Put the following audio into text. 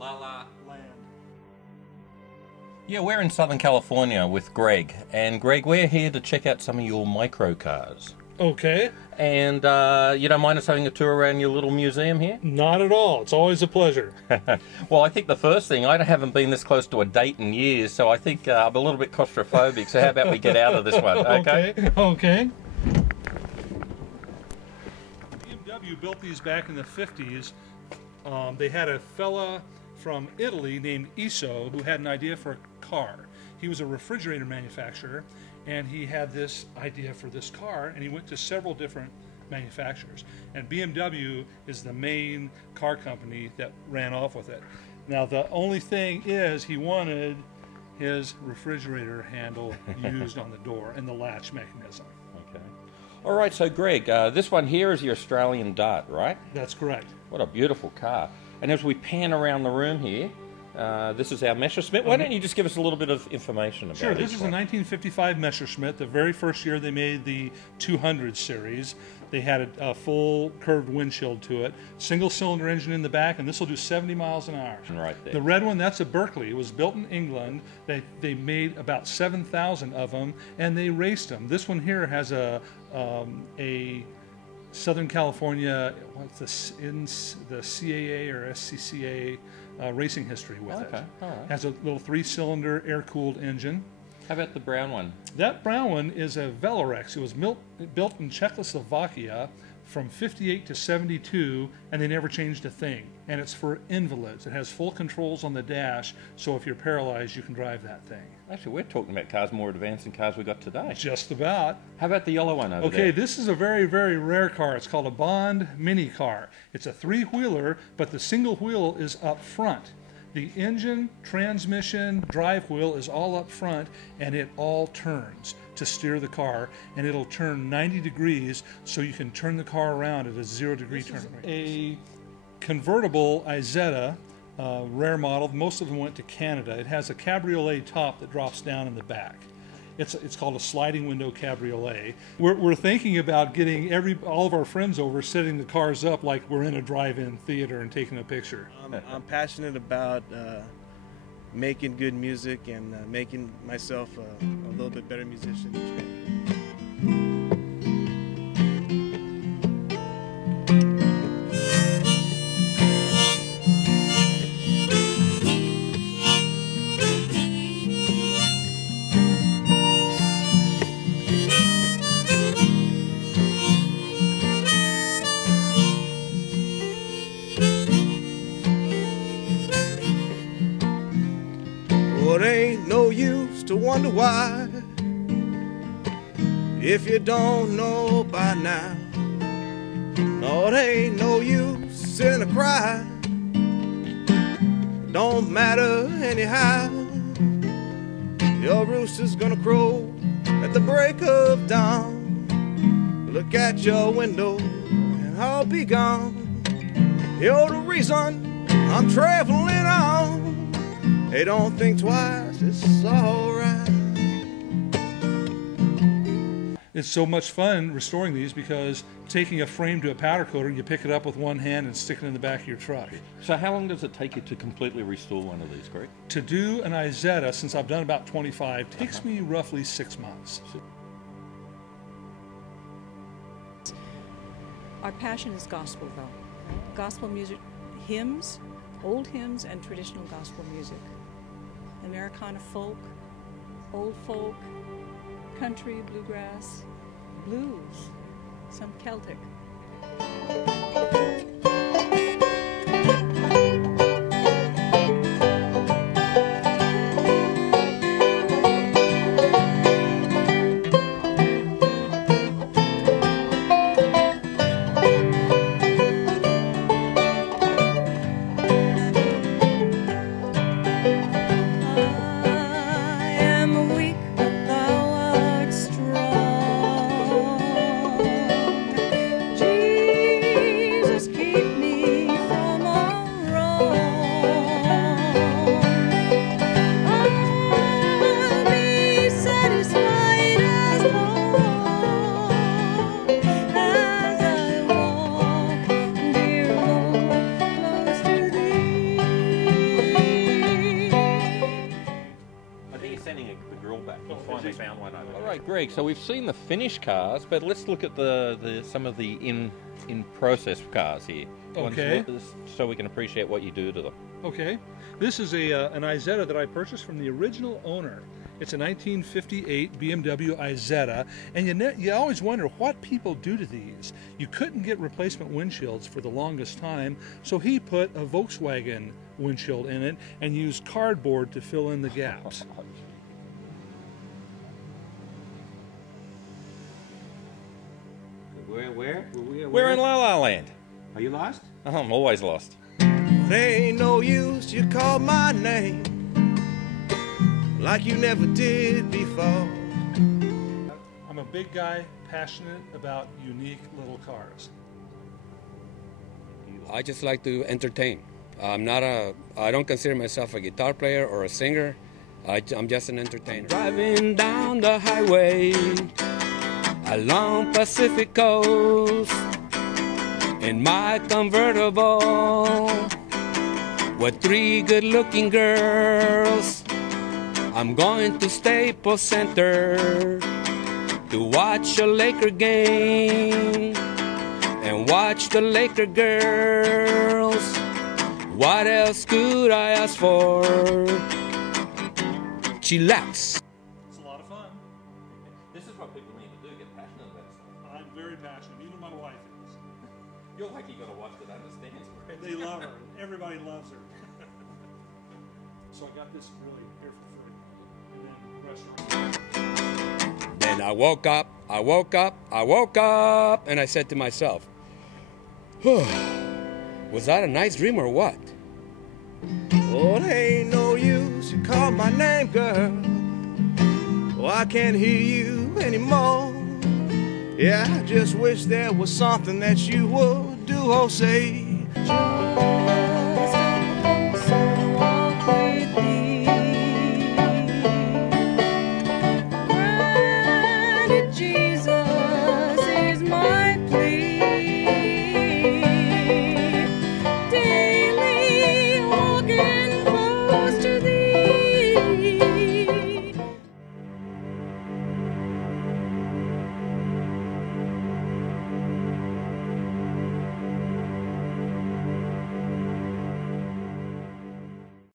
Lala land. Yeah, we're in Southern California with Greg. And Greg, we're here to check out some of your micro cars. Okay. And you don't mind us having a tour around your little museum here? Not at all. It's always a pleasure. Well, I think the first thing, I haven't been this close to a date in years, so I think I'm a little bit claustrophobic, so how about we get out of this one, okay? Okay. BMW built these back in the 50s. They had a fella from Italy named Iso who had an idea for a car. He was a refrigerator manufacturer, and he had this idea for this car, and he went to several different manufacturers. And BMW is the main car company that ran off with it. Now, the only thing is he wanted his refrigerator handle used on the door and the latch mechanism. Okay. All right, so Greg, this one here is your Australian Dart, right? That's correct. What a beautiful car. And as we pan around the room here, this is our Messerschmitt. Why don't you just give us a little bit of information about it? Sure, this is a 1955 Messerschmitt. The very first year they made the 200 series. They had a full curved windshield to it, single cylinder engine in the back, and this will do 70 miles an hour. Right there. The red one, that's a Berkeley. It was built in England. They made about 7,000 of them, and they raced them. This one here has a Southern California, what's the CAA or SCCA racing history with it. All right. Has a little 3-cylinder air-cooled engine. How about the brown one? That brown one is a Velorex. It was built in Czechoslovakia from 58 to 72, and they never changed a thing. And it's for invalids. It has full controls on the dash, so if you're paralyzed, you can drive that thing. Actually, we're talking about cars more advanced than cars we got today. Just about. How about the yellow one over there? Okay, this is a very, very rare car. It's called a Bond mini car. It's a 3-wheeler, but the single wheel is up front. The engine, transmission, drive wheel is all up front, and it all turns to steer the car, and it'll turn 90 degrees so you can turn the car around at a 0-degree turn. A convertible Isetta, rare model. Most of them went to Canada. It has a cabriolet top that drops down in the back. It's called a sliding window cabriolet. We're thinking about getting all of our friends over, setting the cars up like we're in a drive-in theater and taking a picture. I'm passionate about making good music and making myself a little bit better musician each day. Well, it ain't no use to wonder why, if you don't know by now. No, it ain't no use sitting and cry, don't matter anyhow. Your rooster's gonna crow at the break of dawn. Look at your window and I'll be gone. You're the reason I'm traveling on. Hey, don't think twice, it's alright. It's so much fun restoring these because taking a frame to a powder coater, you pick it up with one hand and stick it in the back of your truck. So how long does it take you to completely restore one of these, Greg? To do an Isetta, since I've done about 25, takes me roughly 6 months. Our passion is gospel, though. Gospel music, hymns, old hymns, and traditional gospel music. Americana folk, old folk, country, bluegrass, blues, some Celtic. Greg, so we've seen the finished cars, but let's look at some of the in process cars here. Okay. So we can appreciate what you do to them. Okay. This is an Isetta that I purchased from the original owner. It's a 1958 BMW Isetta, and you always wonder what people do to these. You couldn't get replacement windshields for the longest time, so he put a Volkswagen windshield in it and used cardboard to fill in the gaps. Where? We're in La La Land. Are you lost? I'm always lost. There ain't no use you call my name like you never did before. I'm a big guy, passionate about unique little cars. I just like to entertain. I don't consider myself a guitar player or a singer. I'm just an entertainer. Driving down the highway along Pacific Coast in my convertible with 3 good-looking girls. I'm going to Staples Center to watch a Laker game and watch the Laker girls. What else could I ask for? Chillax. It's a lot of fun. This is what people need to do, get passionate about stuff. I'm very passionate. Even my wife is. You're lucky you got a wife that understands. They love her. Everybody loves her. So I got this really here for free. And then restaurant. Then I woke up, and I said to myself, was that a nice dream or what? Oh, there ain't no use you call my name, girl. Oh, I can't hear you anymore. Yeah, I just wish there was something that you would do or say.